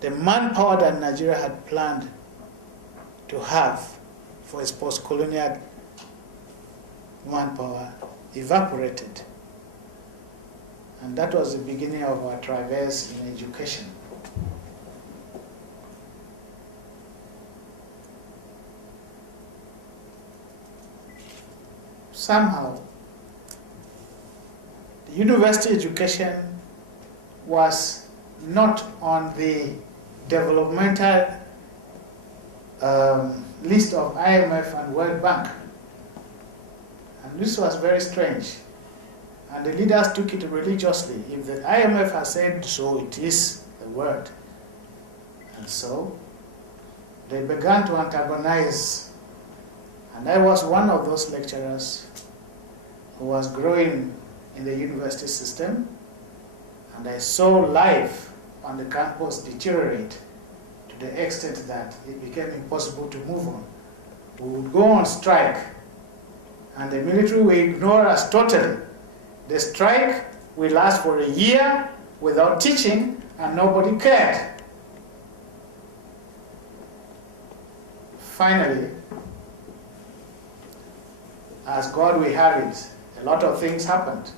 the manpower that Nigeria had planned to have for its post-colonial manpower evaporated. And that was the beginning of our traverse in education. Somehow, the university education was not on the developmental list of IMF and World Bank. And this was very strange. And the leaders took it religiously. If the IMF has said so, it is the word. And so they began to antagonize. And I was one of those lecturers who was growing in the university system. And I saw life on the campus deteriorate to the extent that it became impossible to move on. We would go on strike, and the military will ignore us totally. The strike will last for a year without teaching, and nobody cared. Finally, as God will have it, a lot of things happened,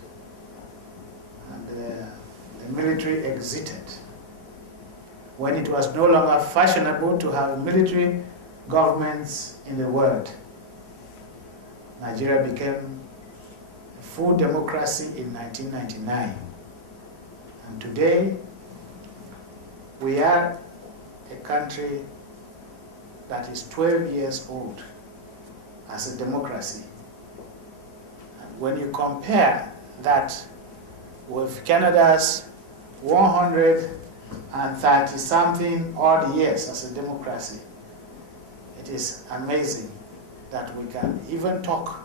and the military exited. When it was no longer fashionable to have military governments in the world, Nigeria became a full democracy in 1999. And today, we are a country that is 12 years old as a democracy. And when you compare that with Canada's 130-something odd years as a democracy, it is amazing that we can even talk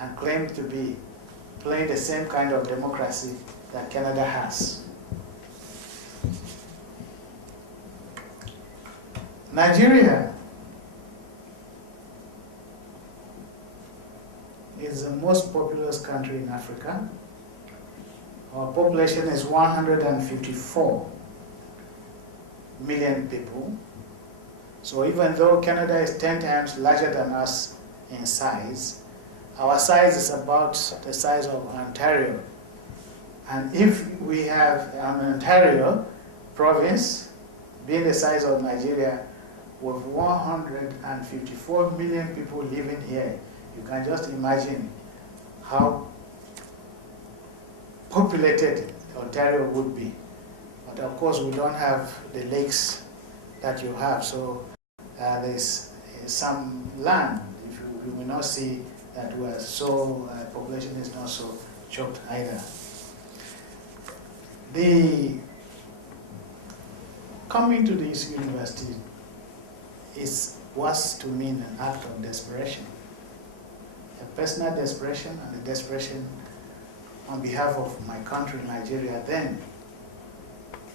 and claim to be playing the same kind of democracy that Canada has. Nigeria is the most populous country in Africa. Our population is 154 million people. So even though Canada is 10 times larger than us in size, our size is about the size of Ontario. And if we have an Ontario province being the size of Nigeria with 154 million people living here, you can just imagine how populated Ontario would be. But of course, we don't have the lakes that you have, so there's some land. If you will not see that we're so, population is not so choked either. Coming to this university was to mean an act of desperation, a personal desperation and a desperation on behalf of my country, Nigeria, then,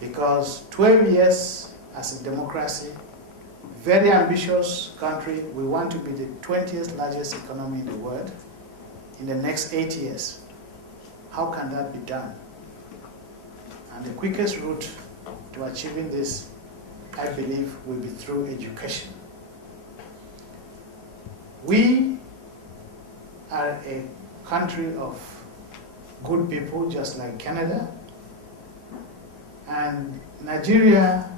because 12 years as a democracy, very ambitious country, we want to be the 20th largest economy in the world in the next 8 years. How can that be done? And the quickest route to achieving this, I believe, will be through education. We are a country of good people, just like Canada, and Nigeria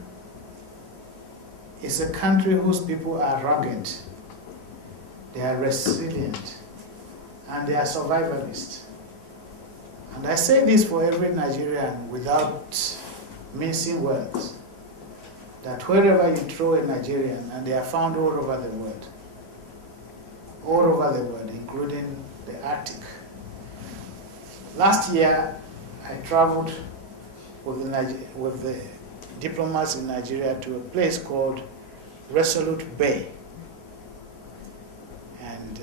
is a country whose people are rugged, they are resilient, and they are survivalists. And I say this for every Nigerian without mincing words, that wherever you throw a Nigerian, and they are found all over the world, including the Arctic. Last year, I traveled with the diplomats in Nigeria to a place called Resolute Bay. And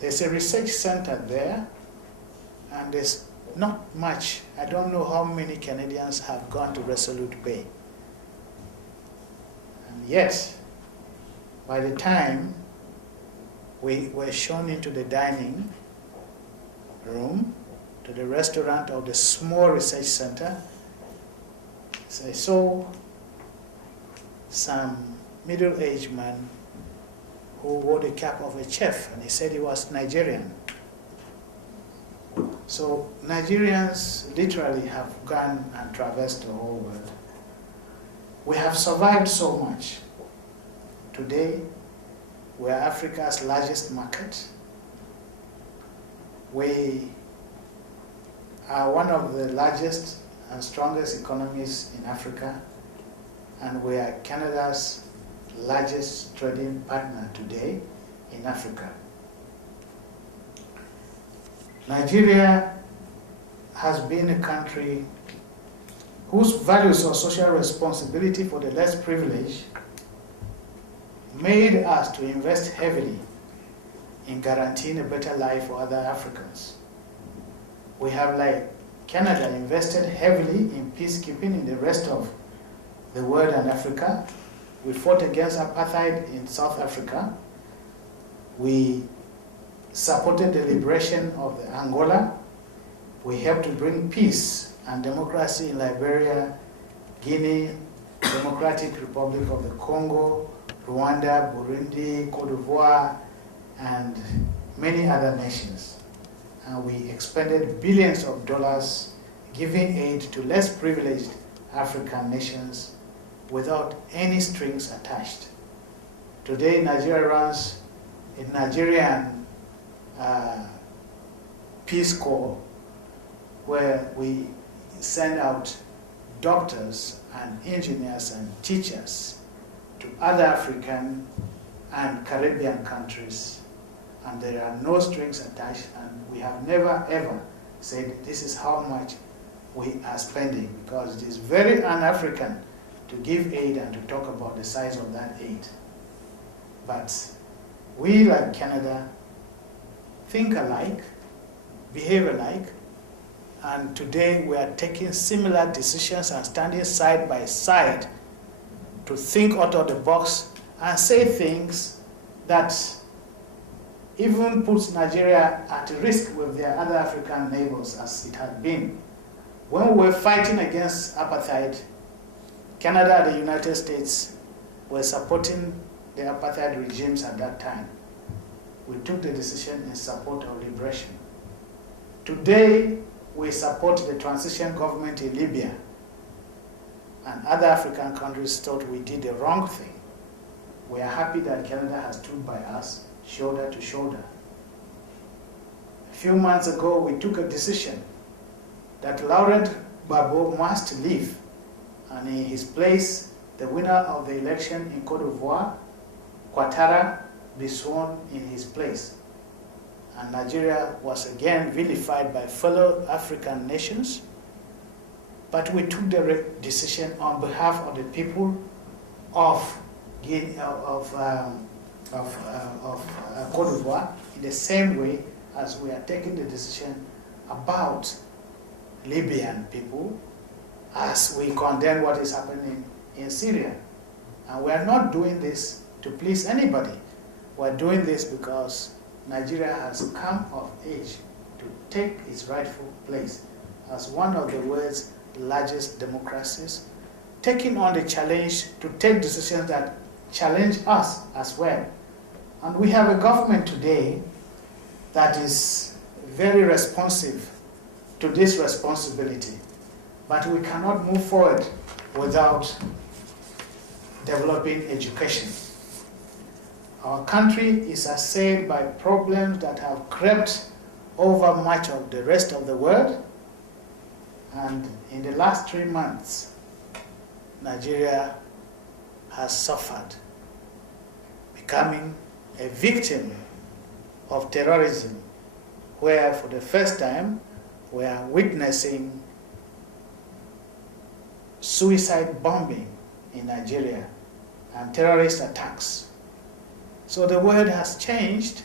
there's a research center there, and there's not much. I don't know how many Canadians have gone to Resolute Bay. And yet, by the time we were shown into the dining room, to the restaurant of the small research center, I saw some middle-aged man who wore the cap of a chef, and he said he was Nigerian. So Nigerians literally have gone and traversed the whole world. We have survived so much. Today, we are Africa's largest market. We are one of the largest and strongest economies in Africa, and we are Canada's largest trading partner today in Africa. Nigeria has been a country whose values of social responsibility for the less privileged made us to invest heavily in guaranteeing a better life for other Africans. We have, like Canada, invested heavily in peacekeeping in the rest of the world and Africa. We fought against apartheid in South Africa. We supported the liberation of Angola. We helped to bring peace and democracy in Liberia, Guinea, Democratic Republic of the Congo, Rwanda, Burundi, Cote d'Ivoire, and many other nations. And we expended billions of dollars giving aid to less privileged African nations without any strings attached. Today, Nigeria runs a Nigerian Peace Corps, where we send out doctors and engineers and teachers to other African and Caribbean countries, and there are no strings attached, and we have never ever said this is how much we are spending, because it is very un-African to give aid and to talk about the size of that aid. But we, like Canada, think alike, behave alike, and today we are taking similar decisions and standing side by side to think out of the box and say things that even puts Nigeria at risk with their other African neighbors, as it had been. When we were fighting against apartheid, Canada and the United States were supporting the apartheid regimes at that time. We took the decision in support of liberation. Today, we support the transition government in Libya, and other African countries thought we did the wrong thing. We are happy that Canada has stood by us, shoulder to shoulder. A few months ago, we took a decision that Laurent Gbagbo must leave, and in his place, the winner of the election in Cote d'Ivoire, Ouattara, be sworn in his place. And Nigeria was again vilified by fellow African nations, but we took the decision on behalf of the people of Cote d'Ivoire, in the same way as we are taking the decision about Libyan people, as we condemn what is happening in Syria. And we are not doing this to please anybody. We are doing this because Nigeria has come of age to take its rightful place as one of the world's largest democracies, taking on the challenge to take decisions that challenge us as well. And we have a government today that is very responsive to this responsibility. But we cannot move forward without developing education. Our country is assailed by problems that have crept over much of the rest of the world. And in the last 3 months, Nigeria has suffered, becoming a victim of terrorism, where for the first time we are witnessing suicide bombing in Nigeria and terrorist attacks. So the world has changed,